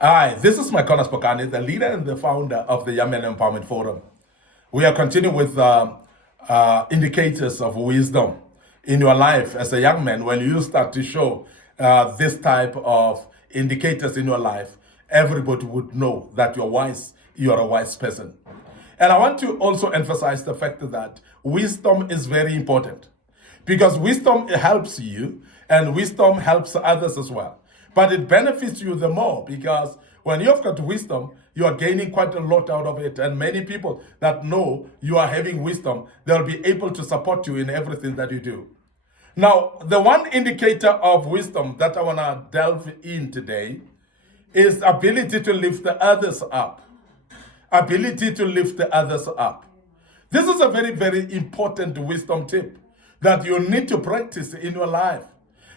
Hi, this is Micornus Phokane, the leader and the founder of the Young Men Empowerment Forum. We are continuing with indicators of wisdom in your life as a young man. When you start to show this type of indicators in your life, everybody would know that you're wise, you're a wise person. And I want to also emphasize the fact that wisdom is very important because wisdom helps you and wisdom helps others as well. But it benefits you the more because when you've got wisdom, you are gaining quite a lot out of it. And many people that know you are having wisdom, they'll be able to support you in everything that you do. Now, the one indicator of wisdom that I want to delve in today is ability to lift the others up. Ability to lift the others up. This is a very, very important wisdom tip that you need to practice in your life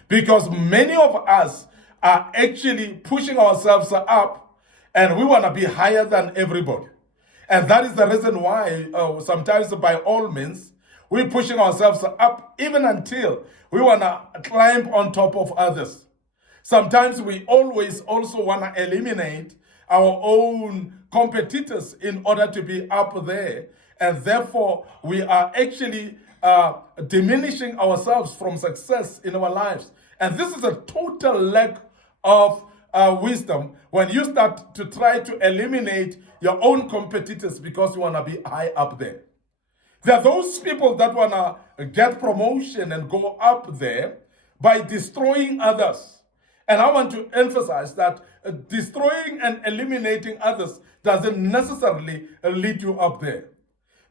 because many of us are actually pushing ourselves up and we want to be higher than everybody. And that is the reason why sometimes by all means, we're pushing ourselves up even until we want to climb on top of others. Sometimes we always also want to eliminate our own competitors in order to be up there. And therefore, we are actually diminishing ourselves from success in our lives. And this is a total lack of wisdom when you start to try to eliminate your own competitors because you want to be high up there. There are those people that want to get promotion and go up there by destroying others. And I want to emphasize that destroying and eliminating others doesn't necessarily lead you up there.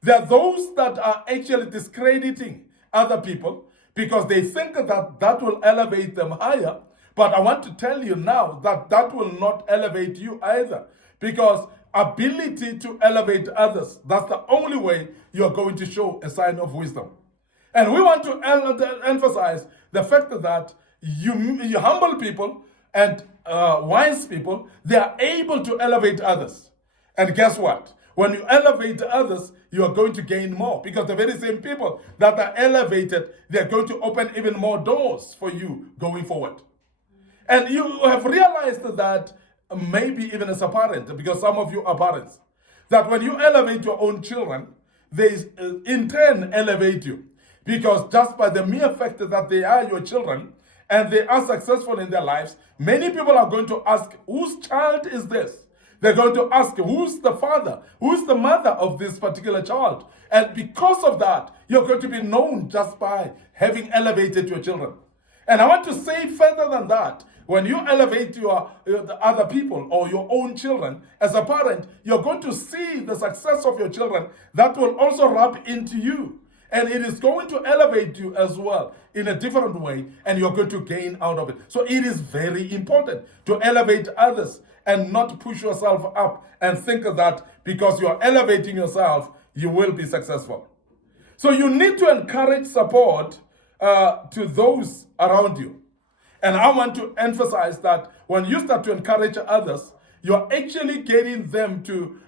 There are those that are actually discrediting other people because they think that that will elevate them higher. But I want to tell you now that that will not elevate you either because ability to elevate others, that's the only way you're going to show a sign of wisdom. And we want to emphasize the fact that you humble people and wise people, they are able to elevate others. And guess what? When you elevate others, you are going to gain more because the very same people that are elevated, they're going to open even more doors for you going forward. And you have realized that maybe even as a parent, because some of you are parents, that when you elevate your own children, they in turn elevate you. Because just by the mere fact that they are your children and they are successful in their lives, many people are going to ask, whose child is this? They're going to ask, who's the father? Who's the mother of this particular child? And because of that, you're going to be known just by having elevated your children. And I want to say further than that, when you elevate the other people or your own children, as a parent, you're going to see the success of your children that will also rub into you. And it is going to elevate you as well in a different way, and you're going to gain out of it. So it is very important to elevate others and not push yourself up and think that because you're elevating yourself, you will be successful. So you need to encourage support to those around you. And I want to emphasize that when you start to encourage others, you're actually getting them to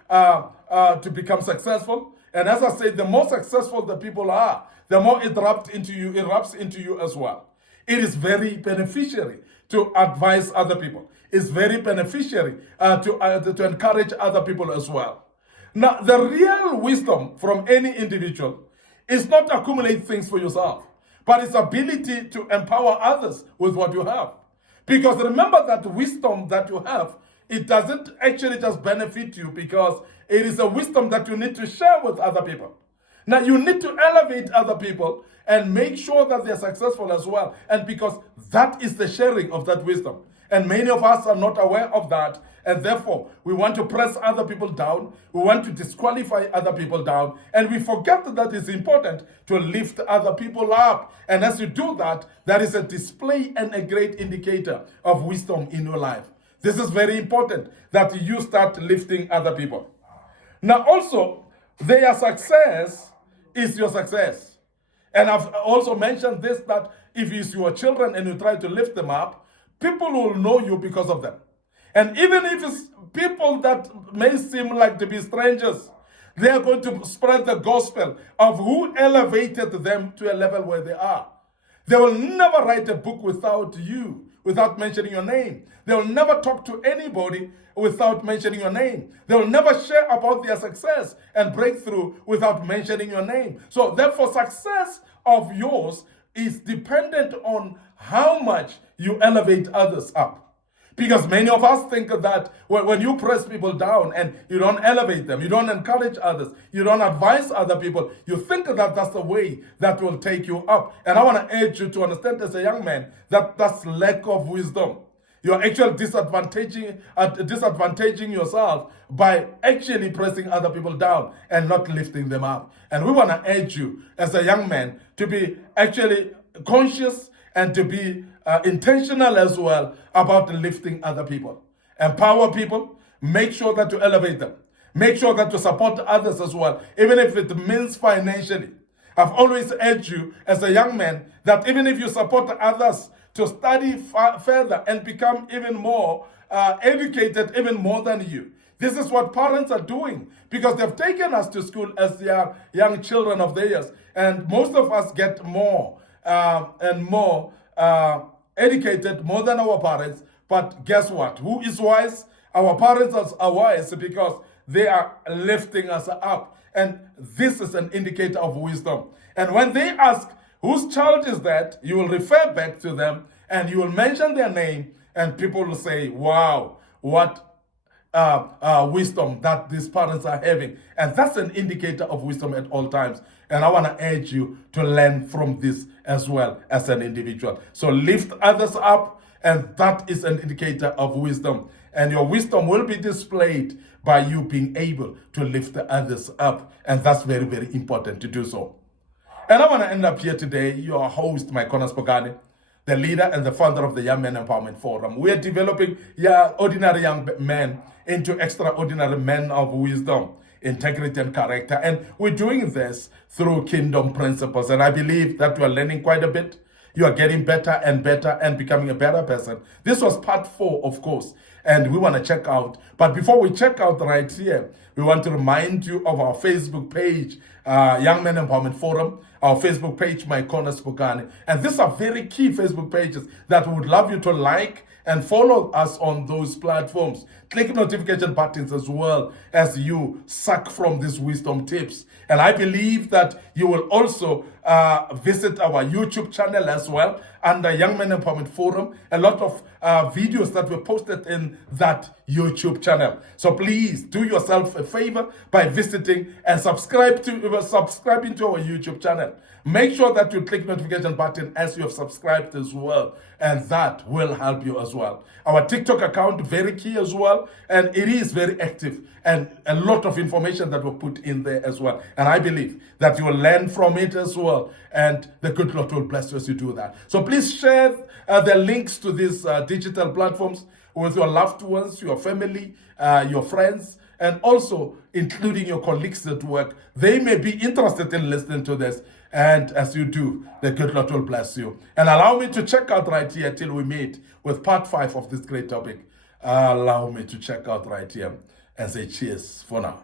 become successful. And as I say, the more successful the people are, the more it erupts into you as well. It is very beneficiary to advise other people. It's very beneficiary to encourage other people as well. Now, the real wisdom from any individual is not to accumulate things for yourself, but its ability to empower others with what you have. Because remember that wisdom that you have, it doesn't actually just benefit you because it is a wisdom that you need to share with other people. Now, you need to elevate other people and make sure that they're successful as well. And because that is the sharing of that wisdom. And many of us are not aware of that. And therefore, we want to press other people down. We want to disqualify other people down. And we forget that it's important to lift other people up. And as you do that, that is a display and a great indicator of wisdom in your life. This is very important that you start lifting other people. Now also, their success is your success. And I've also mentioned this, that if it's your children and you try to lift them up, people will know you because of them. And even if it's people that may seem like to be strangers, they are going to spread the gospel of who elevated them to a level where they are. They will never write a book without you without mentioning your name. They will never talk to anybody without mentioning your name. They will never share about their success and breakthrough without mentioning your name. So therefore, success of yours is dependent on how much you elevate others up. Because many of us think that when you press people down and you don't elevate them, you don't encourage others, you don't advise other people, you think that that's the way that will take you up. And I want to urge you to understand as a young man that that's lack of wisdom. You're actually disadvantaging yourself by actually pressing other people down and not lifting them up. And we want to urge you as a young man to be actually conscious and to be intentional as well about lifting other people. Empower people. Make sure that you elevate them. Make sure that you support others as well, even if it means financially. I've always urged you as a young man that even if you support others to study further and become even more educated, even more than you. This is what parents are doing because they've taken us to school as they are young children of theirs. And most of us get more and more educated, more than our parents. But guess what? Who is wise? Our parents are wise because they are lifting us up. And this is an indicator of wisdom. And when they ask, whose child is that? You will refer back to them and you will mention their name and people will say, wow, what wisdom that these parents are having. And that's an indicator of wisdom at all times. And I want to urge you to learn from this as well as an individual. So lift others up, and that is an indicator of wisdom. And your wisdom will be displayed by you being able to lift the others up. And that's very, very important to do so. And I want to end up here today, your host, Micornus Phokane, the leader and the founder of the Young Men Empowerment Forum. We are developing ordinary young men into extraordinary men of wisdom, integrity, and character. And we're doing this through kingdom principles. And I believe that you are learning quite a bit. You are getting better and becoming a better person. This was part 4, of course, and we want to check out. But before we check out right here, we want to remind you of our Facebook page, Young Men Empowerment Forum, our Facebook page, Micornus Phokane. And these are very key Facebook pages that we would love you to like and follow us on those platforms. Click notification buttons as well as you suck from these wisdom tips. And I believe that you will also visit our YouTube channel as well under Young Men Empowerment Forum. A lot of videos that were posted in that YouTube channel. So please do yourself a favor by visiting and subscribing to our YouTube channel. Make sure that you click notification button as you have subscribed as well, and that will help you as well. Our TikTok account, very key as well, and it is very active, and a lot of information that will put in there as well. And I believe that you will learn from it as well, and the good Lord will bless you as you do that. So please share the links to these digital platforms with your loved ones, your family, your friends, and also including your colleagues at work. They may be interested in listening to this. And as you do, the good Lord will bless you. And allow me to check out right here till we meet with part 5 of this great topic. Allow me to check out right here and say cheers for now.